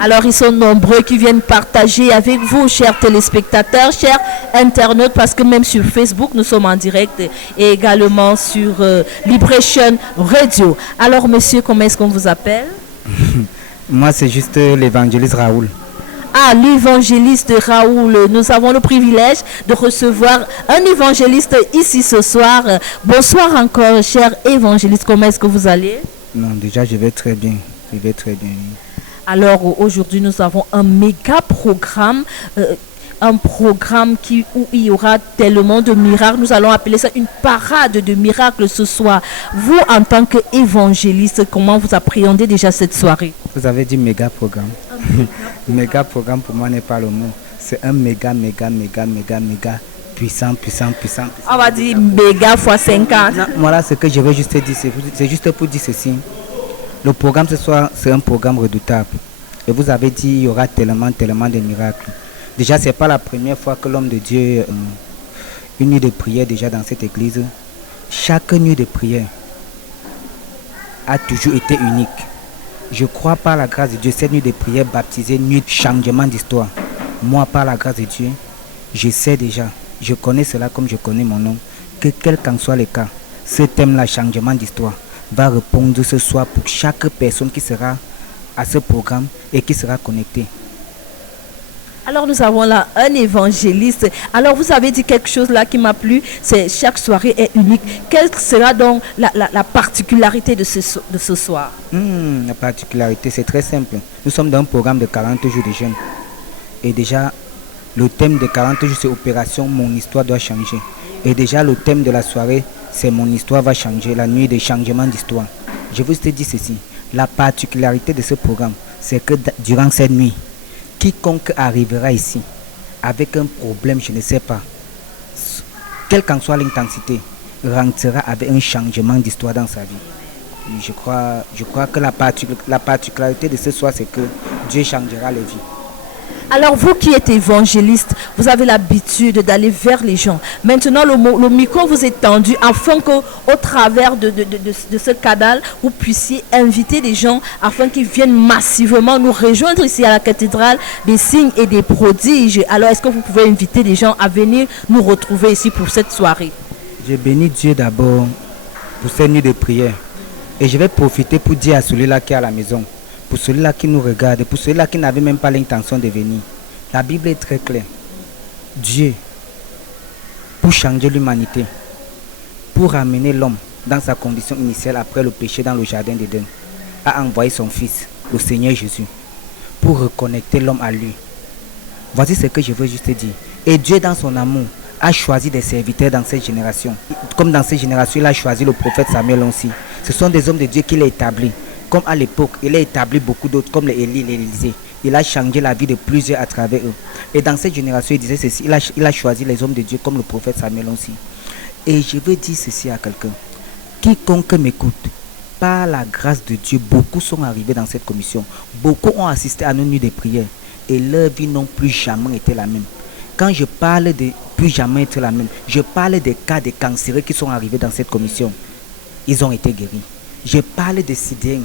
Alors, ils sont nombreux qui viennent partager avec vous, chers téléspectateurs, chers internautes, parce que même sur Facebook, nous sommes en direct et également sur Liberation Radio. Alors, monsieur, comment est-ce qu'on vous appelle? Moi, c'est juste l'évangéliste Raoul. Ah, l'évangéliste Raoul. Nous avons le privilège de recevoir un évangéliste ici ce soir. Bonsoir encore, cher évangéliste. Comment est-ce que vous allez? Non, déjà, je vais très bien. Je vais très bien. Alors, aujourd'hui, nous avons un méga programme. Un programme où il y aura tellement de miracles. Nous allons appeler ça une parade de miracles ce soir. Vous, en tant qu'évangéliste, comment vous appréhendez déjà cette soirée? Vous avez dit méga programme. Méga programme pour moi n'est pas le mot. C'est un méga puissant. On va dire méga fois 50. Non, voilà ce que je veux juste dire. C'est juste pour dire ceci. Le programme ce soir, c'est un programme redoutable. Et vous avez dit il y aura tellement de miracles. Déjà, ce n'est pas la première fois que l'homme de Dieu, une nuit de prière déjà dans cette église. Chaque nuit de prière a toujours été unique. Je crois par la grâce de Dieu, cette nuit de prière baptisée nuit de changement d'histoire. Moi, par la grâce de Dieu, je sais déjà, je connais cela comme je connais mon nom, que quel qu'en soit le cas, ce thème-là, changement d'histoire, va répondre ce soir pour chaque personne qui sera à ce programme et qui sera connectée. Alors nous avons là un évangéliste. Alors vous avez dit quelque chose là qui m'a plu, c'est chaque soirée est unique. Quelle sera donc la particularité de ce soir? La particularité, c'est très simple. Nous sommes dans un programme de 40 jours de jeûne. Et déjà, le thème de 40 jours, c'est opération Mon histoire doit changer. Et déjà, le thème de la soirée, c'est Mon histoire va changer, la nuit de changement d'histoire. Je vous ai dit ceci. La particularité de ce programme, c'est que durant cette nuit, quiconque arrivera ici avec un problème, je ne sais pas, quelle qu'en soit l'intensité, rentrera avec un changement d'histoire dans sa vie. Je crois que la particularité de ce soir, c'est que Dieu changera les vies. Alors vous qui êtes évangéliste, vous avez l'habitude d'aller vers les gens. Maintenant, le micro vous est tendu afin qu'au travers de ce canal, vous puissiez inviter les gens afin qu'ils viennent massivement nous rejoindre ici à la cathédrale des signes et des prodiges. Alors, est-ce que vous pouvez inviter les gens à venir nous retrouver ici pour cette soirée? Je bénis Dieu d'abord pour cette nuit de prière. Et je vais profiter pour dire à celui-là qui est à la maison, pour celui-là qui nous regarde, pour celui-là qui n'avait même pas l'intention de venir. La Bible est très claire. Dieu, pour changer l'humanité, pour ramener l'homme dans sa condition initiale après le péché dans le jardin d'Éden, a envoyé son Fils, le Seigneur Jésus, pour reconnecter l'homme à lui. Voici ce que je veux juste dire. Et Dieu, dans son amour, a choisi des serviteurs dans cette génération. Comme dans cette génération, il a choisi le prophète Samuel aussi. Ce sont des hommes de Dieu qu'il a établis. Comme à l'époque, il a établi beaucoup d'autres, comme les Élie, les Élysée. Il a changé la vie de plusieurs à travers eux. Et dans cette génération, il disait ceci, il a choisi les hommes de Dieu comme le prophète Samuel aussi. Et je veux dire ceci à quelqu'un. Quiconque m'écoute, par la grâce de Dieu, beaucoup sont arrivés dans cette commission. Beaucoup ont assisté à nos nuits de prière. Et leur vie n'ont plus jamais été la même. Quand je parle de plus jamais être la même, je parle des cas de cancéreux qui sont arrivés dans cette commission. Ils ont été guéris. Je parle de Sidéens,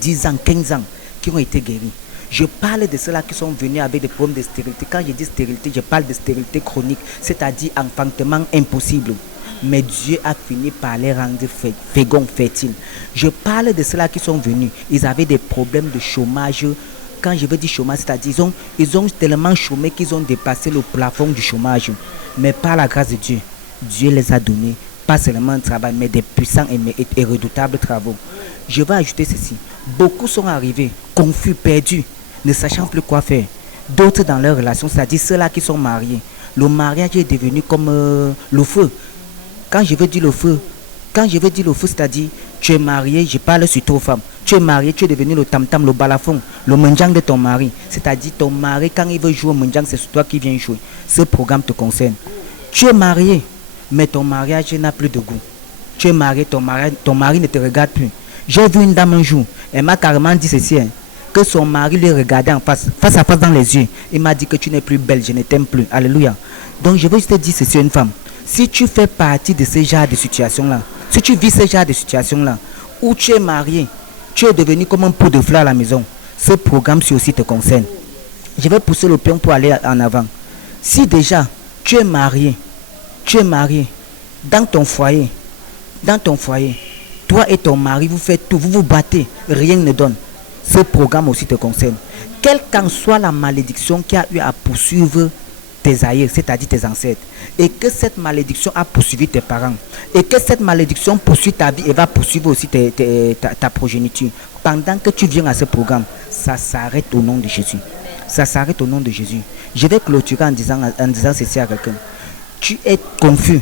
10 ans, 15 ans, qui ont été guéris. Je parle de ceux-là qui sont venus avec des problèmes de stérilité. Quand je dis stérilité, je parle de stérilité chronique, c'est-à-dire enfantement impossible. Mais Dieu a fini par les rendre féconds, fertiles. Je parle de ceux-là qui sont venus. Ils avaient des problèmes de chômage. Quand je veux dire chômage, c'est-à-dire ils ont tellement chômé qu'ils ont dépassé le plafond du chômage. Mais par la grâce de Dieu, Dieu les a donnés. Pas seulement un travail, mais des puissants et redoutables travaux. Je vais ajouter ceci. Beaucoup sont arrivés, confus, perdus, ne sachant plus quoi faire. D'autres dans leur relation, c'est-à-dire ceux-là qui sont mariés. Le mariage est devenu comme le feu. Quand je veux dire le feu, c'est-à-dire tu es marié, je parle surtout aux femmes. Tu es marié, tu es devenu le tam-tam, le balafon, le mendiang de ton mari. C'est-à-dire ton mari, quand il veut jouer au mendiang, c'est toi qui viens jouer. Ce programme te concerne. Tu es marié, mais ton mariage n'a plus de goût. Tu es marié, ton mari ne te regarde plus. J'ai vu une dame un jour, elle m'a carrément dit ceci, que son mari lui regardait en face à face dans les yeux. Il m'a dit que tu n'es plus belle, je ne t'aime plus. Alléluia. Donc je veux juste te dire ceci à une femme. Si tu fais partie de ce genre de situation-là, si tu vis ce genre de situation-là, où tu es marié, tu es devenu comme un pot de fleurs à la maison, ce programme-ci aussi te concerne. Je vais pousser le pion pour aller en avant. Si déjà tu es marié, dans ton foyer, toi et ton mari, vous faites tout, vous vous battez, rien ne donne. Ce programme aussi te concerne. Quelle qu'en soit la malédiction qui a eu à poursuivre tes aïeux, c'est-à-dire tes ancêtres, et que cette malédiction a poursuivi tes parents, et que cette malédiction poursuit ta vie et va poursuivre aussi ta progéniture. Pendant que tu viens à ce programme, ça s'arrête au nom de Jésus. Ça s'arrête au nom de Jésus. Je vais clôturer en disant ceci à quelqu'un. Tu es confus,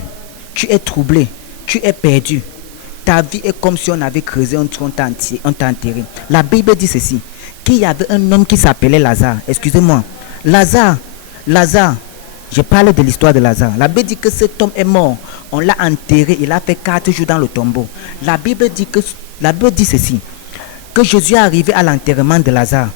tu es troublé, tu es perdu. Ta vie est comme si on avait creusé un trou, on t'a enterré. La Bible dit ceci, qu'il y avait un homme qui s'appelait Lazare. Excusez-moi. Lazare, je parle de l'histoire de Lazare. La Bible dit que cet homme est mort. On l'a enterré, il a fait 4 jours dans le tombeau. La Bible dit ceci, que Jésus est arrivé à l'enterrement de Lazare.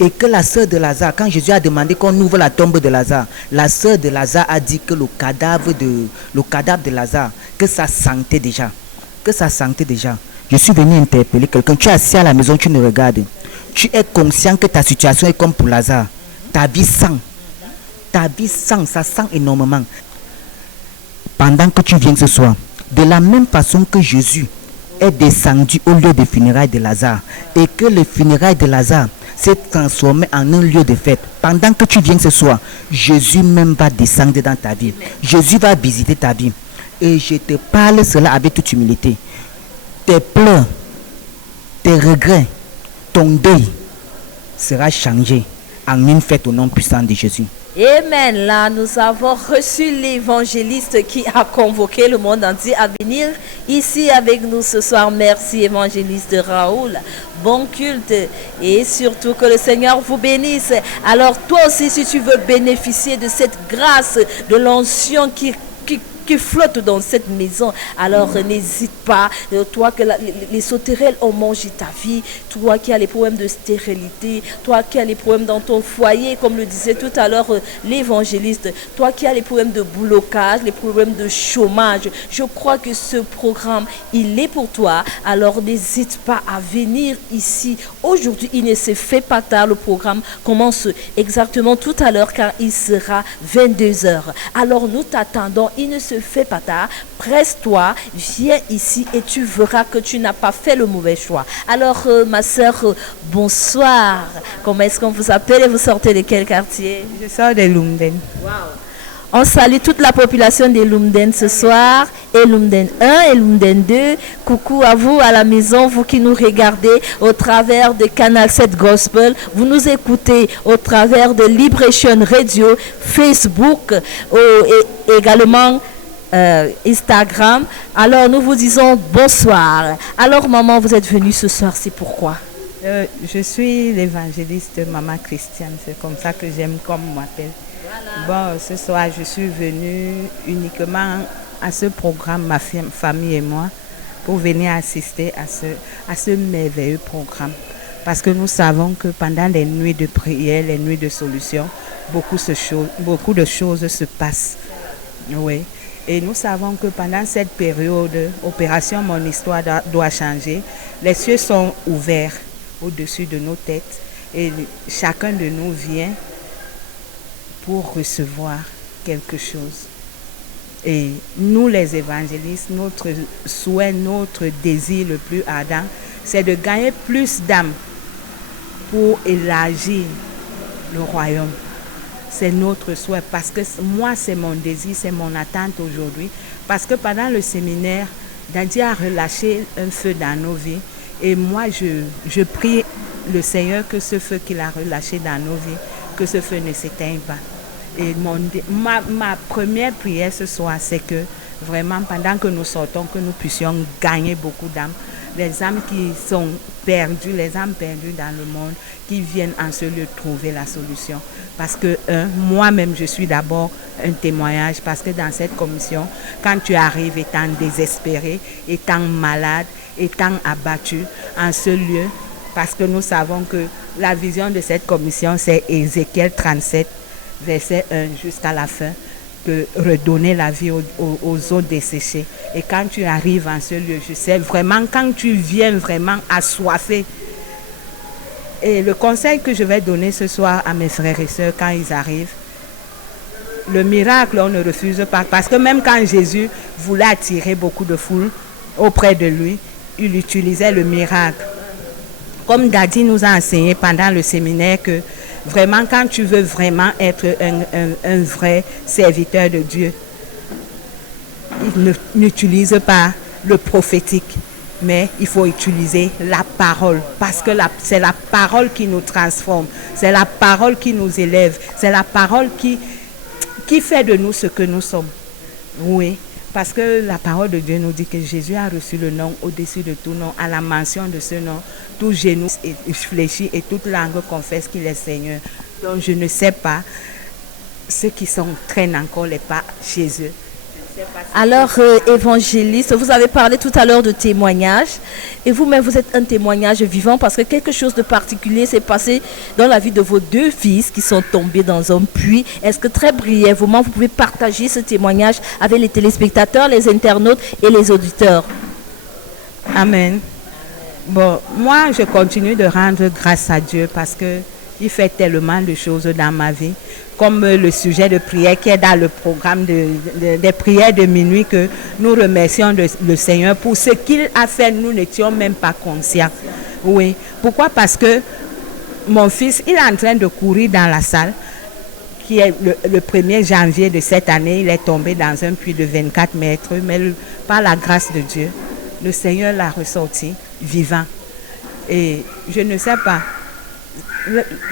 Et que la sœur de Lazare, quand Jésus a demandé qu'on ouvre la tombe de Lazare, la sœur de Lazare a dit que le cadavre de Lazare, que ça sentait déjà. Je suis venu interpeller quelqu'un. Tu es assis à la maison, tu me regardes. Tu es conscient que ta situation est comme pour Lazare. Ta vie sent, ça sent énormément. Pendant que tu viens ce soir, de la même façon que Jésus est descendu au lieu des funérailles de Lazare, et que les funérailles de Lazare s'est transformé en un lieu de fête. Pendant que tu viens ce soir, Jésus même va descendre dans ta vie. Jésus va visiter ta vie. Et je te parle cela avec toute humilité. Tes pleurs, tes regrets, ton deuil sera changé en une fête au nom puissant de Jésus. Amen. Là, nous avons reçu l'évangéliste qui a convoqué le monde entier à venir ici avec nous ce soir. Merci, évangéliste Raoul. Bon culte et surtout que le Seigneur vous bénisse. Alors, toi aussi, si tu veux bénéficier de cette grâce, de l'onction qui flotte dans cette maison, alors n'hésite pas. Toi que les sauterelles ont mangé ta vie, toi qui as les problèmes de stérilité, toi qui as les problèmes dans ton foyer, comme le disait tout à l'heure l'évangéliste, toi qui as les problèmes de blocage, les problèmes de chômage, je crois que ce programme, il est pour toi. Alors n'hésite pas à venir ici. Aujourd'hui, il ne se fait pas tard. Le programme commence exactement tout à l'heure car il sera 22h. Alors nous t'attendons. Il ne se fait pas tard, presse-toi, viens ici et tu verras que tu n'as pas fait le mauvais choix. Alors ma soeur, bonsoir. Comment est-ce qu'on vous appelle et vous sortez de quel quartier? Je sors de Lumden. Wow. On salue toute la population de Lumden ce soir, et Lumden 1 et Lumden 2. Coucou à vous à la maison, vous qui nous regardez au travers de Canal 7 Gospel. Vous nous écoutez au travers de Liberation Radio, Facebook et également Instagram. Alors nous vous disons bonsoir. Alors maman, vous êtes venue ce soir, c'est pourquoi? Je suis l'évangéliste Maman Christiane, c'est comme ça que j'aime qu'on m'appelle. Voilà. Bon, ce soir je suis venue uniquement à ce programme, ma famille et moi, pour venir assister à ce merveilleux programme. Parce que nous savons que pendant les nuits de prière, les nuits de solution, beaucoup de choses se passent. Oui. Et nous savons que pendant cette période, Opération Mon Histoire doit changer, les cieux sont ouverts au-dessus de nos têtes et chacun de nous vient pour recevoir quelque chose. Et nous les évangélistes, notre souhait, notre désir le plus ardent, c'est de gagner plus d'âmes pour élargir le royaume. C'est notre souhait parce que moi c'est mon désir, c'est mon attente aujourd'hui. Parce que pendant le séminaire, Dieu a relâché un feu dans nos vies. Et moi je prie le Seigneur que ce feu qu'il a relâché dans nos vies, que ce feu ne s'éteigne pas. Et ma première prière ce soir, c'est que vraiment pendant que nous sortons, que nous puissions gagner beaucoup d'âmes. Les âmes qui sont perdues, les âmes perdues dans le monde, qui viennent en ce lieu trouver la solution. Parce que moi-même, je suis d'abord un témoignage, parce que dans cette commission, quand tu arrives étant désespéré, étant malade, étant abattu en ce lieu, parce que nous savons que la vision de cette commission, c'est Ézéchiel 37, verset 1 jusqu'à la fin, de redonner la vie aux eaux desséchées. Et quand tu arrives en ce lieu, je sais vraiment, quand tu viens vraiment assoiffé Et le conseil que je vais donner ce soir à mes frères et sœurs quand ils arrivent, le miracle, on ne refuse pas. Parce que même quand Jésus voulait attirer beaucoup de foule auprès de lui, il utilisait le miracle. Comme Daddy nous a enseigné pendant le séminaire que vraiment, quand tu veux vraiment être un vrai serviteur de Dieu, il n'utilise pas le prophétique, mais il faut utiliser la parole. Parce que c'est la parole qui nous transforme, c'est la parole qui nous élève, c'est la parole qui fait de nous ce que nous sommes. Oui, parce que la parole de Dieu nous dit que Jésus a reçu le nom au-dessus de tout nom. À la mention de ce nom, tout genou est fléchi et toute langue confesse qu'il est Seigneur. Donc je ne sais pas ceux qui traînent encore les pas chez eux. Alors, évangéliste, vous avez parlé tout à l'heure de témoignage et vous-même, vous êtes un témoignage vivant parce que quelque chose de particulier s'est passé dans la vie de vos 2 fils qui sont tombés dans un puits. Est-ce que très brièvement, vous pouvez partager ce témoignage avec les téléspectateurs, les internautes et les auditeurs? Amen. Bon, moi, je continue de rendre grâce à Dieu parce qu'il fait tellement de choses dans ma vie. Comme le sujet de prière qui est dans le programme des prières de minuit, que nous remercions le Seigneur pour ce qu'il a fait. Nous n'étions même pas conscients. Oui. Pourquoi? Parce que mon fils, il est en train de courir dans la salle, qui est le 1er janvier de cette année. Il est tombé dans un puits de 24 mètres, mais par la grâce de Dieu, le Seigneur l'a ressorti vivant. Et je ne sais pas.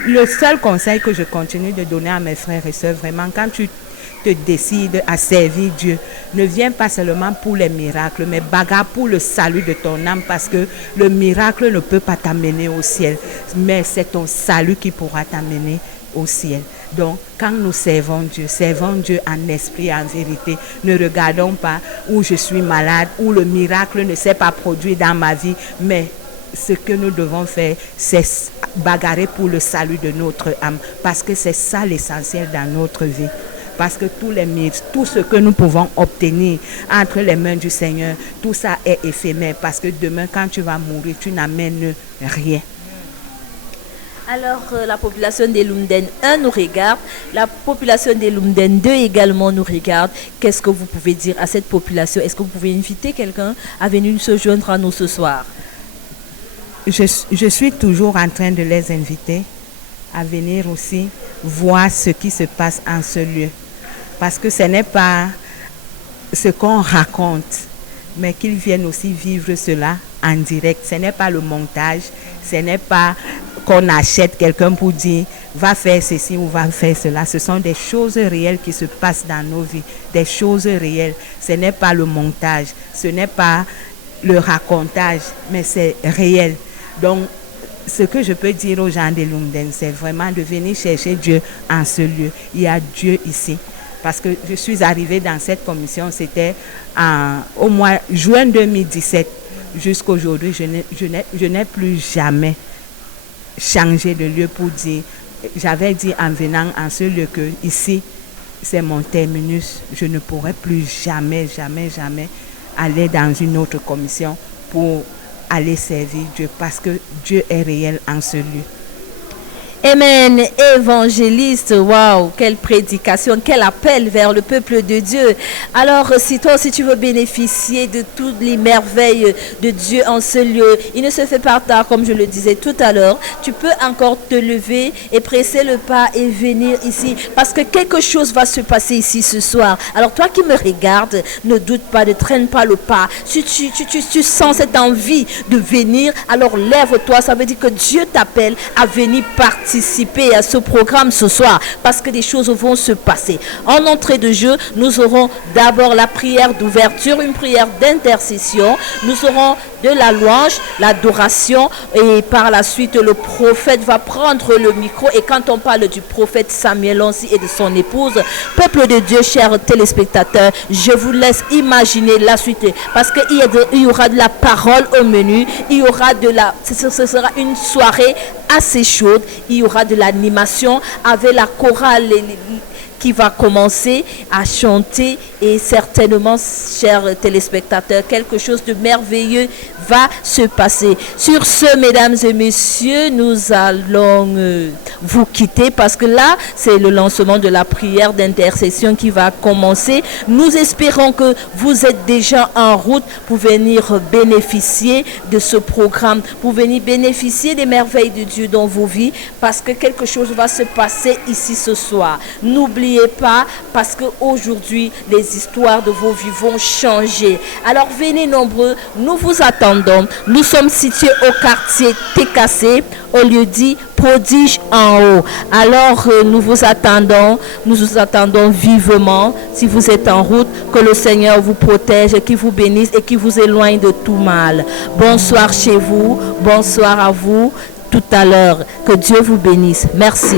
Le seul conseil que je continue de donner à mes frères et sœurs, vraiment, quand tu te décides à servir Dieu, ne viens pas seulement pour les miracles, mais bagarre pour le salut de ton âme, parce que le miracle ne peut pas t'amener au ciel, mais c'est ton salut qui pourra t'amener au ciel. Donc, quand nous servons Dieu en esprit et en vérité. Ne regardons pas où je suis malade, où le miracle ne s'est pas produit dans ma vie, mais ce que nous devons faire, c'est bagarrer pour le salut de notre âme, parce que c'est ça l'essentiel dans notre vie. Parce que tout ce que nous pouvons obtenir entre les mains du Seigneur, tout ça est éphémère, parce que demain, quand tu vas mourir, tu n'amènes rien. Alors, la population des Lumden 1 nous regarde, la population des Lumden 2 également nous regarde. Qu'est-ce que vous pouvez dire à cette population? Est-ce que vous pouvez inviter quelqu'un à venir se joindre à nous ce soir? Je suis toujours en train de les inviter à venir aussi voir ce qui se passe en ce lieu. Parce que ce n'est pas ce qu'on raconte, mais qu'ils viennent aussi vivre cela en direct. Ce n'est pas le montage, ce n'est pas qu'on achète quelqu'un pour dire va faire ceci ou va faire cela. Ce sont des choses réelles qui se passent dans nos vies, des choses réelles. Ce n'est pas le montage, ce n'est pas le racontage, mais c'est réel. Donc, ce que je peux dire aux gens de Lumden, c'est vraiment de venir chercher Dieu en ce lieu. Il y a Dieu ici. Parce que je suis arrivée dans cette commission, c'était au mois juin 2017. Jusqu'à aujourd'hui, je n'ai plus jamais changé de lieu pour dire. J'avais dit en venant en ce lieu que ici, c'est mon terminus. Je ne pourrai plus jamais aller dans une autre commission pour aller servir Dieu, parce que Dieu est réel en ce lieu. Amen, évangéliste, waouh, quelle prédication, quel appel vers le peuple de Dieu. Alors, si toi aussi tu veux bénéficier de toutes les merveilles de Dieu en ce lieu, il ne se fait pas tard, comme je le disais tout à l'heure. Tu peux encore te lever et presser le pas et venir ici, parce que quelque chose va se passer ici ce soir. Alors, toi qui me regardes, ne doute pas, ne traîne pas le pas. Si tu sens cette envie de venir, alors lève-toi. Ça veut dire que Dieu t'appelle à venir participer à ce programme ce soir, parce que des choses vont se passer. En entrée de jeu, nous aurons d'abord la prière d'ouverture, une prière d'intercession. Nous aurons de la louange, l'adoration, et par la suite le prophète va prendre le micro. Et quand on parle du prophète Samuel aussi et de son épouse, peuple de Dieu, chers téléspectateurs, je vous laisse imaginer la suite, parce qu'il y aura de la parole au menu, il y aura ce sera une soirée assez chaude, il y aura de l'animation avec la chorale, qui va commencer à chanter et certainement, chers téléspectateurs, quelque chose de merveilleux va se passer. Sur ce, mesdames et messieurs, nous allons vous quitter parce que là, c'est le lancement de la prière d'intercession qui va commencer. Nous espérons que vous êtes déjà en route pour venir bénéficier de ce programme, pour venir bénéficier des merveilles de Dieu dans vos vies, parce que quelque chose va se passer ici ce soir. N'oubliez pas, parce qu'aujourd'hui, les histoires de vos vies vont changer. Alors venez nombreux, nous vous attendons. Nous sommes situés au quartier TKC, au lieu-dit Prodige en haut. Alors nous vous attendons vivement. Si vous êtes en route, que le Seigneur vous protège, qu'il vous bénisse et qu'il vous éloigne de tout mal. Bonsoir chez vous, bonsoir à vous, tout à l'heure. Que Dieu vous bénisse. Merci.